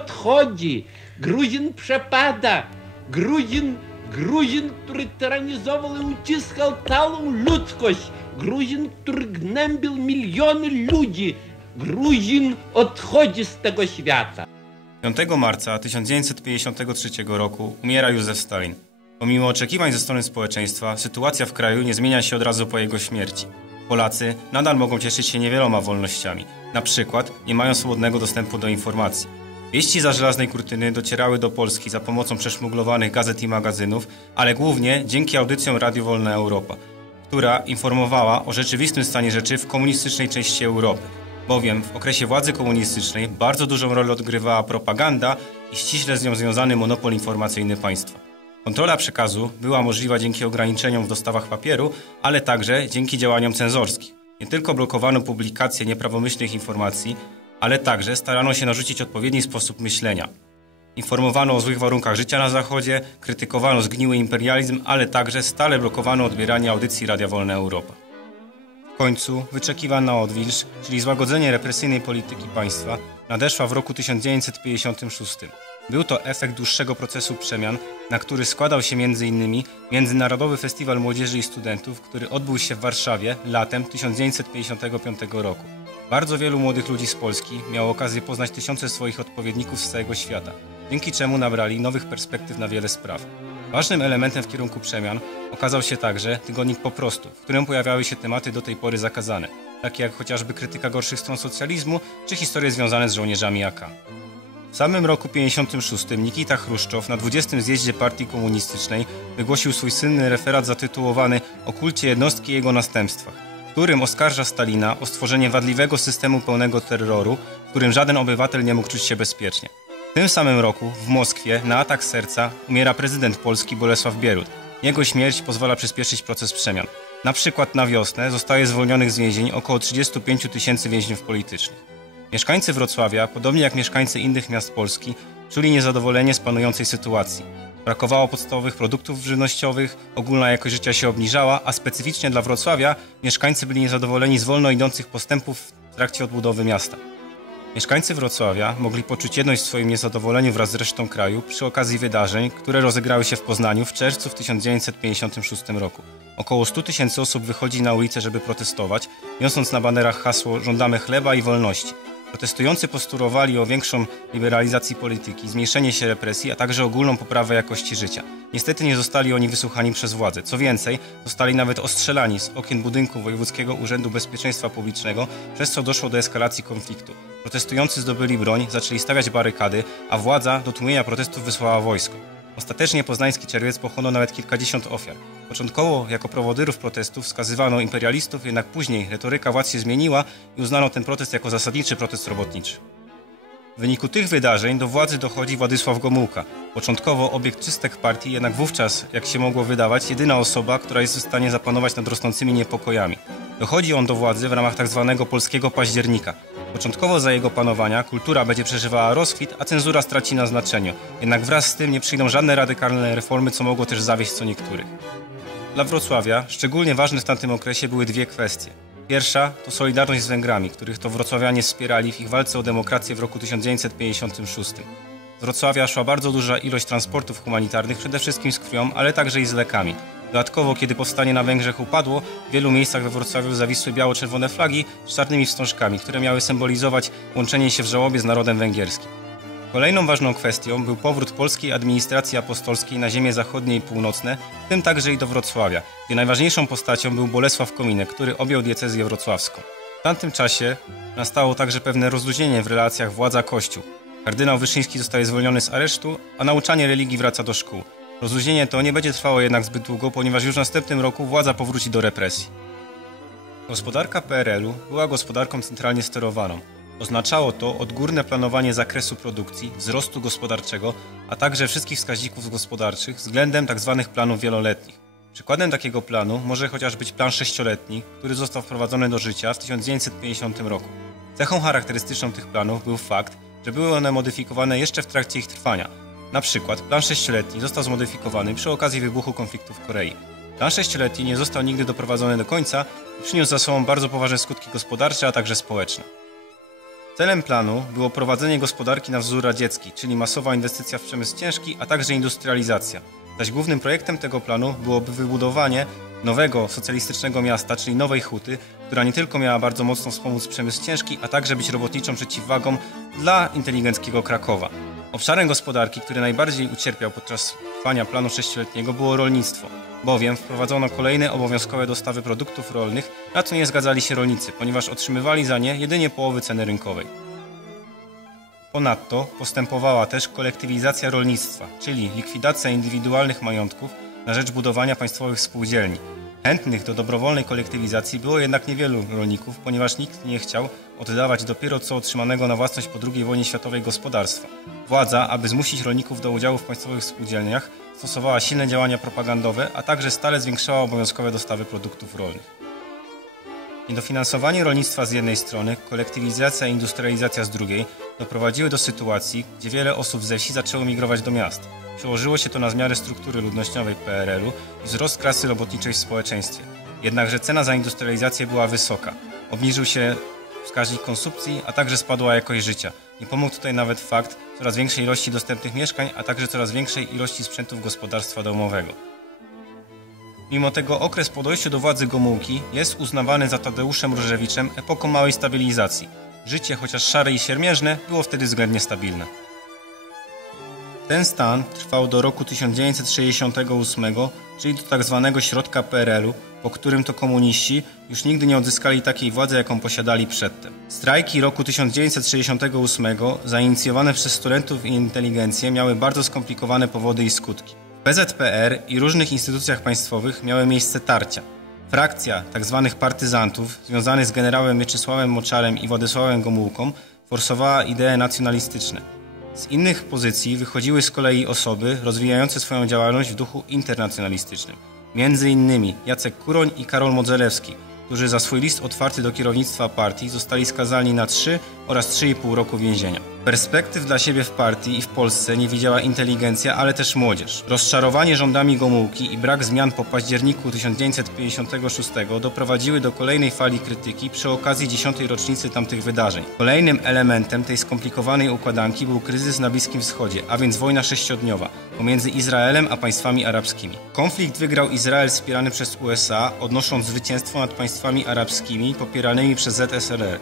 odchodzi, Gruzin przepada, Gruzin, który tyranizował i uciskał całą ludzkość, Gruzin, który gnębił miliony ludzi, Gruzin odchodzi z tego świata. 5 marca 1953 roku umiera Józef Stalin. Pomimo oczekiwań ze strony społeczeństwa, sytuacja w kraju nie zmienia się od razu po jego śmierci. Polacy nadal mogą cieszyć się niewieloma wolnościami. Na przykład nie mają swobodnego dostępu do informacji. Wieści za żelaznej kurtyny docierały do Polski za pomocą przeszmuglowanych gazet i magazynów, ale głównie dzięki audycjom Radio Wolna Europa, która informowała o rzeczywistym stanie rzeczy w komunistycznej części Europy. Bowiem w okresie władzy komunistycznej bardzo dużą rolę odgrywała propaganda i ściśle z nią związany monopol informacyjny państwa. Kontrola przekazu była możliwa dzięki ograniczeniom w dostawach papieru, ale także dzięki działaniom cenzorskim. Nie tylko blokowano publikację nieprawomyślnych informacji, ale także starano się narzucić odpowiedni sposób myślenia. Informowano o złych warunkach życia na Zachodzie, krytykowano zgniły imperializm, ale także stale blokowano odbieranie audycji Radia Wolna Europa. W końcu wyczekiwana odwilż, czyli złagodzenie represyjnej polityki państwa, nadeszła w roku 1956. Był to efekt dłuższego procesu przemian, na który składał się m.in. Międzynarodowy Festiwal Młodzieży i Studentów, który odbył się w Warszawie latem 1955 roku. Bardzo wielu młodych ludzi z Polski miało okazję poznać tysiące swoich odpowiedników z całego świata, dzięki czemu nabrali nowych perspektyw na wiele spraw. Ważnym elementem w kierunku przemian okazał się także tygodnik Po prostu, w którym pojawiały się tematy do tej pory zakazane, takie jak chociażby krytyka gorszych stron socjalizmu czy historie związane z żołnierzami AK. W samym roku 1956 Nikita Chruszczow na 20. zjeździe Partii Komunistycznej wygłosił swój słynny referat zatytułowany O kulcie jednostki i jego następstwach, w którym oskarża Stalina o stworzenie wadliwego systemu pełnego terroru, w którym żaden obywatel nie mógł czuć się bezpiecznie. W tym samym roku w Moskwie na atak serca umiera prezydent Polski Bolesław Bierut. Jego śmierć pozwala przyspieszyć proces przemian. Na przykład na wiosnę zostaje zwolnionych z więzień około 35 000 więźniów politycznych. Mieszkańcy Wrocławia, podobnie jak mieszkańcy innych miast Polski, czuli niezadowolenie z panującej sytuacji. Brakowało podstawowych produktów żywnościowych, ogólna jakość życia się obniżała, a specyficznie dla Wrocławia mieszkańcy byli niezadowoleni z wolno idących postępów w trakcie odbudowy miasta. Mieszkańcy Wrocławia mogli poczuć jedność w swoim niezadowoleniu wraz z resztą kraju przy okazji wydarzeń, które rozegrały się w Poznaniu w czerwcu 1956 roku. Około 100 000 osób wychodzi na ulicę, żeby protestować, niosąc na banerach hasło „Żądamy chleba i wolności”. Protestujący postulowali o większą liberalizacji polityki, zmniejszenie się represji, a także ogólną poprawę jakości życia. Niestety nie zostali oni wysłuchani przez władze. Co więcej, zostali nawet ostrzelani z okien budynku Wojewódzkiego Urzędu Bezpieczeństwa Publicznego, przez co doszło do eskalacji konfliktu. Protestujący zdobyli broń, zaczęli stawiać barykady, a władza do tłumienia protestów wysłała wojsko. Ostatecznie poznański Czerwiec pochłonął nawet kilkadziesiąt ofiar. Początkowo jako prowodyrów protestów wskazywano imperialistów, jednak później retoryka władz się zmieniła i uznano ten protest jako zasadniczy protest robotniczy. W wyniku tych wydarzeń do władzy dochodzi Władysław Gomułka. Początkowo obiekt czystek partii, jednak wówczas, jak się mogło wydawać, jedyna osoba, która jest w stanie zapanować nad rosnącymi niepokojami. Dochodzi on do władzy w ramach tzw. polskiego października. Początkowo za jego panowania kultura będzie przeżywała rozkwit, a cenzura straci na znaczeniu. Jednak wraz z tym nie przyjdą żadne radykalne reformy, co mogło też zawieść co niektórych. Dla Wrocławia szczególnie ważne w tamtym okresie były dwie kwestie. Pierwsza to solidarność z Węgrami, których to wrocławianie wspierali w ich walce o demokrację w roku 1956. Z Wrocławia szła bardzo duża ilość transportów humanitarnych, przede wszystkim z krwią, ale także i z lekami. Dodatkowo, kiedy powstanie na Węgrzech upadło, w wielu miejscach we Wrocławiu zawisły biało-czerwone flagi z czarnymi wstążkami, które miały symbolizować łączenie się w żałobie z narodem węgierskim. Kolejną ważną kwestią był powrót polskiej administracji apostolskiej na ziemie zachodnie i północne, w tym także i do Wrocławia, gdzie najważniejszą postacią był Bolesław Kominek, który objął diecezję wrocławską. W tamtym czasie nastało także pewne rozluźnienie w relacjach władza-kościół. Kardynał Wyszyński zostaje zwolniony z aresztu, a nauczanie religii wraca do szkół. Rozluźnienie to nie będzie trwało jednak zbyt długo, ponieważ już w następnym roku władza powróci do represji. Gospodarka PRL-u była gospodarką centralnie sterowaną. Oznaczało to odgórne planowanie zakresu produkcji, wzrostu gospodarczego, a także wszystkich wskaźników gospodarczych względem tzw. planów wieloletnich. Przykładem takiego planu może chociaż być plan 6-letni, który został wprowadzony do życia w 1950 roku. Cechą charakterystyczną tych planów był fakt, że były one modyfikowane jeszcze w trakcie ich trwania. Na przykład plan 6-letni został zmodyfikowany przy okazji wybuchu konfliktu w Korei. Plan 6-letni nie został nigdy doprowadzony do końca i przyniósł za sobą bardzo poważne skutki gospodarcze, a także społeczne. Celem planu było prowadzenie gospodarki na wzór radziecki, czyli masowa inwestycja w przemysł ciężki, a także industrializacja. Zaś głównym projektem tego planu byłoby wybudowanie nowego socjalistycznego miasta, czyli Nowej Huty, która nie tylko miała bardzo mocno wspomóc przemysł ciężki, a także być robotniczą przeciwwagą dla inteligenckiego Krakowa. Obszarem gospodarki, który najbardziej ucierpiał podczas trwania planu sześcioletniego, było rolnictwo, bowiem wprowadzono kolejne obowiązkowe dostawy produktów rolnych, na co nie zgadzali się rolnicy, ponieważ otrzymywali za nie jedynie połowy ceny rynkowej. Ponadto postępowała też kolektywizacja rolnictwa, czyli likwidacja indywidualnych majątków na rzecz budowania państwowych spółdzielni. Chętnych do dobrowolnej kolektywizacji było jednak niewielu rolników, ponieważ nikt nie chciał oddawać dopiero co otrzymanego na własność po II wojnie światowej gospodarstwa. Władza, aby zmusić rolników do udziału w państwowych spółdzielniach, stosowała silne działania propagandowe, a także stale zwiększała obowiązkowe dostawy produktów rolnych. Niedofinansowanie rolnictwa z jednej strony, kolektywizacja i industrializacja z drugiej doprowadziły do sytuacji, gdzie wiele osób ze wsi zaczęło migrować do miast. Przełożyło się to na zmianę struktury ludnościowej PRL-u i wzrost klasy robotniczej w społeczeństwie. Jednakże cena za industrializację była wysoka. Obniżył się wskaźnik konsumpcji, a także spadła jakość życia. Nie pomógł tutaj nawet fakt coraz większej ilości dostępnych mieszkań, a także coraz większej ilości sprzętów gospodarstwa domowego. Mimo tego okres po dojściu do władzy Gomułki jest uznawany za Tadeuszem Różewiczem epoką małej stabilizacji. Życie, chociaż szare i siermiężne, było wtedy względnie stabilne. Ten stan trwał do roku 1968, czyli do tzw. środka PRL-u, po którym to komuniści już nigdy nie odzyskali takiej władzy, jaką posiadali przedtem. Strajki roku 1968, zainicjowane przez studentów i inteligencję, miały bardzo skomplikowane powody i skutki. W PZPR i różnych instytucjach państwowych miały miejsce tarcia. Frakcja tzw. partyzantów, związanych z generałem Mieczysławem Moczarem i Władysławem Gomułką, forsowała idee nacjonalistyczne. Z innych pozycji wychodziły z kolei osoby rozwijające swoją działalność w duchu internacjonalistycznym. Między innymi Jacek Kuroń i Karol Modzelewski, którzy za swój list otwarty do kierownictwa partii zostali skazani na 3 oraz 3,5 roku więzienia. Perspektyw dla siebie w partii i w Polsce nie widziała inteligencja, ale też młodzież. Rozczarowanie rządami Gomułki i brak zmian po październiku 1956 doprowadziły do kolejnej fali krytyki przy okazji 10. rocznicy tamtych wydarzeń. Kolejnym elementem tej skomplikowanej układanki był kryzys na Bliskim Wschodzie, a więc wojna sześciodniowa pomiędzy Izraelem a państwami arabskimi. Konflikt wygrał Izrael wspierany przez USA, odnosząc zwycięstwo nad państwami arabskimi popieranymi przez ZSRR.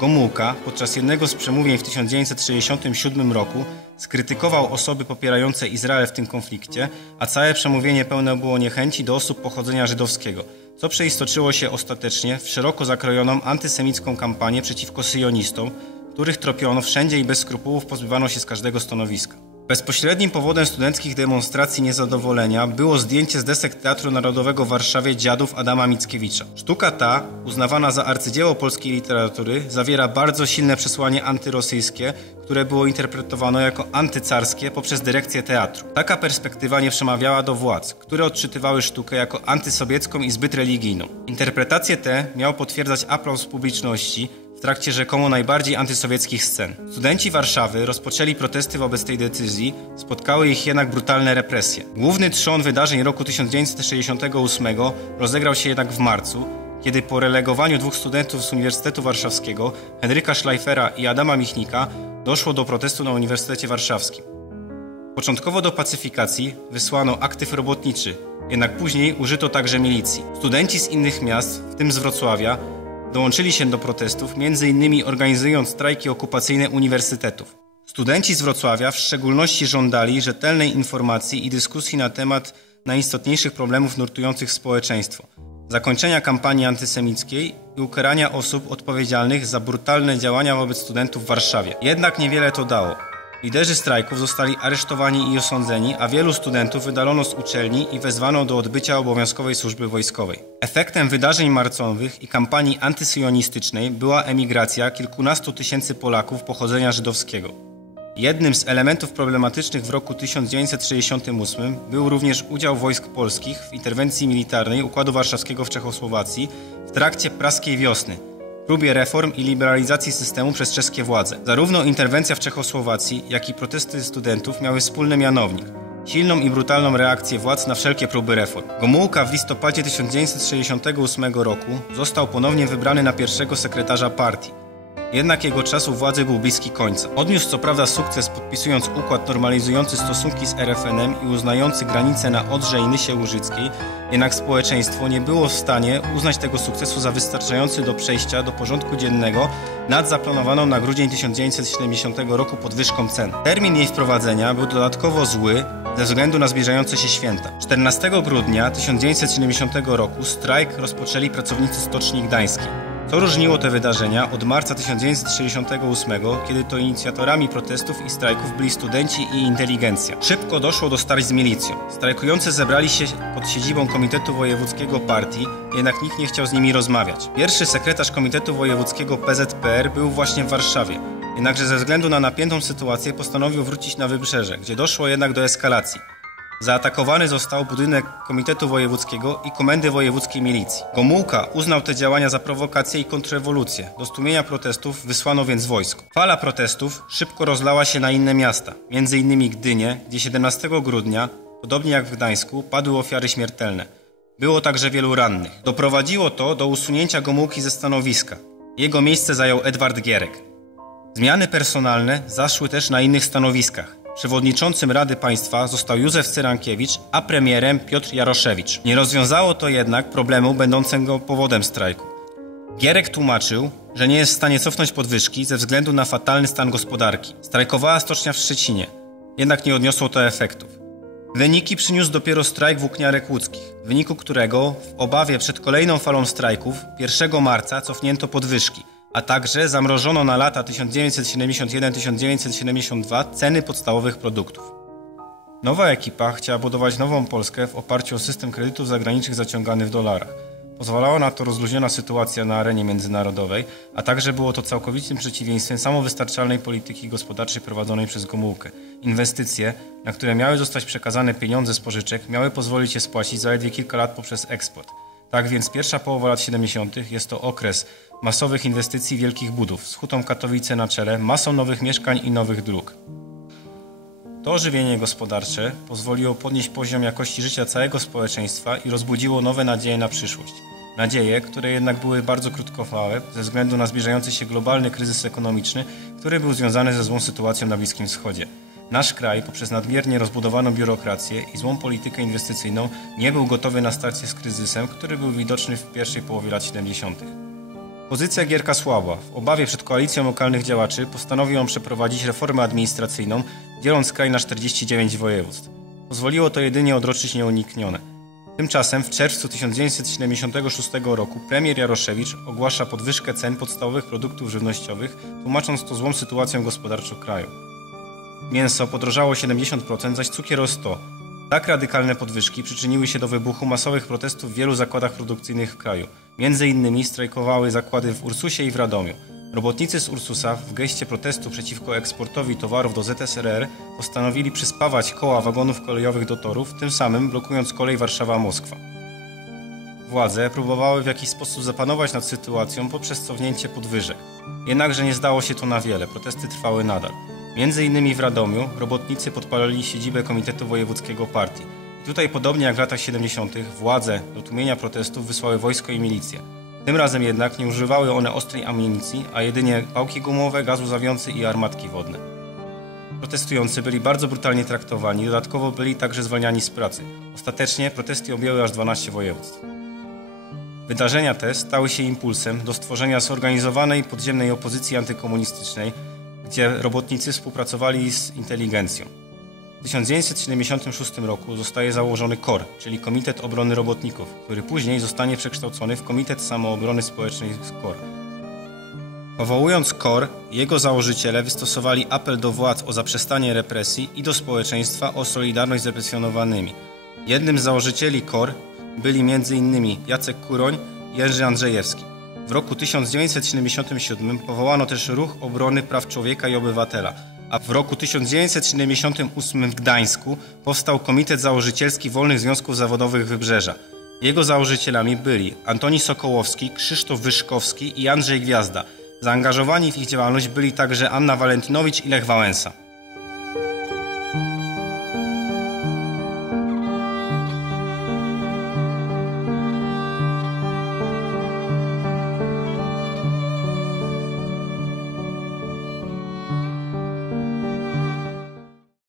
Gomułka podczas jednego z przemówień w 1967 roku skrytykował osoby popierające Izrael w tym konflikcie, a całe przemówienie pełne było niechęci do osób pochodzenia żydowskiego, co przeistoczyło się ostatecznie w szeroko zakrojoną antysemicką kampanię przeciwko syjonistom, których tropiono wszędzie i bez skrupułów pozbywano się z każdego stanowiska. Bezpośrednim powodem studenckich demonstracji niezadowolenia było zdjęcie z desek Teatru Narodowego w Warszawie Dziadów Adama Mickiewicza. Sztuka ta, uznawana za arcydzieło polskiej literatury, zawiera bardzo silne przesłanie antyrosyjskie, które było interpretowane jako antycarskie poprzez dyrekcję teatru. Taka perspektywa nie przemawiała do władz, które odczytywały sztukę jako antysowiecką i zbyt religijną. Interpretacje te miały potwierdzać aplauz publiczności w trakcie rzekomo najbardziej antysowieckich scen. Studenci Warszawy rozpoczęli protesty wobec tej decyzji, spotkały ich jednak brutalne represje. Główny trzon wydarzeń roku 1968 rozegrał się jednak w marcu, kiedy po relegowaniu 2 studentów z Uniwersytetu Warszawskiego, Henryka Schleifera i Adama Michnika, doszło do protestu na Uniwersytecie Warszawskim. Początkowo do pacyfikacji wysłano aktyw robotniczy, jednak później użyto także milicji. Studenci z innych miast, w tym z Wrocławia, dołączyli się do protestów, m.in. organizując strajki okupacyjne uniwersytetów. Studenci z Wrocławia w szczególności żądali rzetelnej informacji i dyskusji na temat najistotniejszych problemów nurtujących społeczeństwo, zakończenia kampanii antysemickiej i ukarania osób odpowiedzialnych za brutalne działania wobec studentów w Warszawie. Jednak niewiele to dało. Liderzy strajków zostali aresztowani i osądzeni, a wielu studentów wydalono z uczelni i wezwano do odbycia obowiązkowej służby wojskowej. Efektem wydarzeń marcowych i kampanii antysyjonistycznej była emigracja kilkunastu tysięcy Polaków pochodzenia żydowskiego. Jednym z elementów problematycznych w roku 1968 był również udział wojsk polskich w interwencji militarnej Układu Warszawskiego w Czechosłowacji w trakcie Praskiej Wiosny, próbie reform i liberalizacji systemu przez czeskie władze. Zarówno interwencja w Czechosłowacji, jak i protesty studentów miały wspólny mianownik – silną i brutalną reakcję władz na wszelkie próby reform. Gomułka w listopadzie 1968 roku został ponownie wybrany na pierwszego sekretarza partii. Jednak jego czas u władzy był bliski końca. Odniósł co prawda sukces, podpisując układ normalizujący stosunki z RFN-em i uznający granice na Odrze i Nysie Łużyckiej, jednak społeczeństwo nie było w stanie uznać tego sukcesu za wystarczający do przejścia do porządku dziennego nad zaplanowaną na grudzień 1970 roku podwyżką cen. Termin jej wprowadzenia był dodatkowo zły ze względu na zbliżające się święta. 14 grudnia 1970 roku strajk rozpoczęli pracownicy Stoczni Gdańskiej. Co różniło te wydarzenia od marca 1968, kiedy to inicjatorami protestów i strajków byli studenci i inteligencja. Szybko doszło do starć z milicją. Strajkujący zebrali się pod siedzibą Komitetu Wojewódzkiego Partii, jednak nikt nie chciał z nimi rozmawiać. Pierwszy sekretarz Komitetu Wojewódzkiego PZPR był właśnie w Warszawie. Jednakże ze względu na napiętą sytuację postanowił wrócić na Wybrzeże, gdzie doszło jednak do eskalacji. Zaatakowany został budynek Komitetu Wojewódzkiego i Komendy Wojewódzkiej Milicji. Gomułka uznał te działania za prowokację i kontrrewolucję. Do stłumienia protestów wysłano więc wojsko. Fala protestów szybko rozlała się na inne miasta, m.in. Gdynię, gdzie 17 grudnia, podobnie jak w Gdańsku, padły ofiary śmiertelne. Było także wielu rannych. Doprowadziło to do usunięcia Gomułki ze stanowiska. Jego miejsce zajął Edward Gierek. Zmiany personalne zaszły też na innych stanowiskach. Przewodniczącym Rady Państwa został Józef Cyrankiewicz, a premierem Piotr Jaroszewicz. Nie rozwiązało to jednak problemu będącego powodem strajku. Gierek tłumaczył, że nie jest w stanie cofnąć podwyżki ze względu na fatalny stan gospodarki. Strajkowała stocznia w Szczecinie, jednak nie odniosło to efektów. Wyniki przyniósł dopiero strajk włókniarek łódzkich, w wyniku którego w obawie przed kolejną falą strajków 1 marca cofnięto podwyżki, a także zamrożono na lata 1971-1972 ceny podstawowych produktów. Nowa ekipa chciała budować nową Polskę w oparciu o system kredytów zagranicznych zaciągany w dolarach. Pozwalała na to rozluźniona sytuacja na arenie międzynarodowej, a także było to całkowitym przeciwieństwem samowystarczalnej polityki gospodarczej prowadzonej przez Gomułkę. Inwestycje, na które miały zostać przekazane pieniądze z pożyczek, miały pozwolić je spłacić zaledwie kilka lat poprzez eksport. Tak więc pierwsza połowa lat 70. jest to okres masowych inwestycji wielkich budów, z hutą Katowice na czele, masą nowych mieszkań i nowych dróg. To ożywienie gospodarcze pozwoliło podnieść poziom jakości życia całego społeczeństwa i rozbudziło nowe nadzieje na przyszłość. Nadzieje, które jednak były bardzo krótkotrwałe ze względu na zbliżający się globalny kryzys ekonomiczny, który był związany ze złą sytuacją na Bliskim Wschodzie. Nasz kraj poprzez nadmiernie rozbudowaną biurokrację i złą politykę inwestycyjną nie był gotowy na starcie z kryzysem, który był widoczny w pierwszej połowie lat 70. Pozycja Gierka słabła. W obawie przed koalicją lokalnych działaczy postanowił on przeprowadzić reformę administracyjną, dzieląc kraj na 49 województw. Pozwoliło to jedynie odroczyć nieuniknione. Tymczasem w czerwcu 1976 roku premier Jaroszewicz ogłasza podwyżkę cen podstawowych produktów żywnościowych, tłumacząc to złą sytuacją gospodarczą kraju. Mięso podrożało 70%, zaś cukier o 100%. Tak radykalne podwyżki przyczyniły się do wybuchu masowych protestów w wielu zakładach produkcyjnych w kraju. Między innymi strajkowały zakłady w Ursusie i w Radomiu. Robotnicy z Ursusa w geście protestu przeciwko eksportowi towarów do ZSRR postanowili przyspawać koła wagonów kolejowych do torów, tym samym blokując kolej Warszawa-Moskwa. Władze próbowały w jakiś sposób zapanować nad sytuacją poprzez cofnięcie podwyżek. Jednakże nie zdało się to na wiele, protesty trwały nadal. Między innymi w Radomiu robotnicy podpalili siedzibę Komitetu Wojewódzkiego Partii. I tutaj, podobnie jak w latach 70., władze do tłumienia protestów wysłały wojsko i milicję. Tym razem jednak nie używały one ostrej amunicji, a jedynie pałki gumowe, gaz łzawiący i armatki wodne. Protestujący byli bardzo brutalnie traktowani, dodatkowo byli także zwalniani z pracy. Ostatecznie protesty objęły aż 12 województw. Wydarzenia te stały się impulsem do stworzenia zorganizowanej podziemnej opozycji antykomunistycznej, gdzie robotnicy współpracowali z inteligencją. W 1976 roku zostaje założony KOR, czyli Komitet Obrony Robotników, który później zostanie przekształcony w Komitet Samoobrony Społecznej KOR. Powołując KOR, jego założyciele wystosowali apel do władz o zaprzestanie represji i do społeczeństwa o solidarność z represjonowanymi. Jednym z założycieli KOR byli m.in. Jacek Kuroń i Jerzy Andrzejewski. W roku 1977 powołano też Ruch Obrony Praw Człowieka i Obywatela, a w roku 1978 w Gdańsku powstał Komitet Założycielski Wolnych Związków Zawodowych Wybrzeża. Jego założycielami byli Antoni Sokołowski, Krzysztof Wyszkowski i Andrzej Gwiazda. Zaangażowani w ich działalność byli także Anna Walentynowicz i Lech Wałęsa.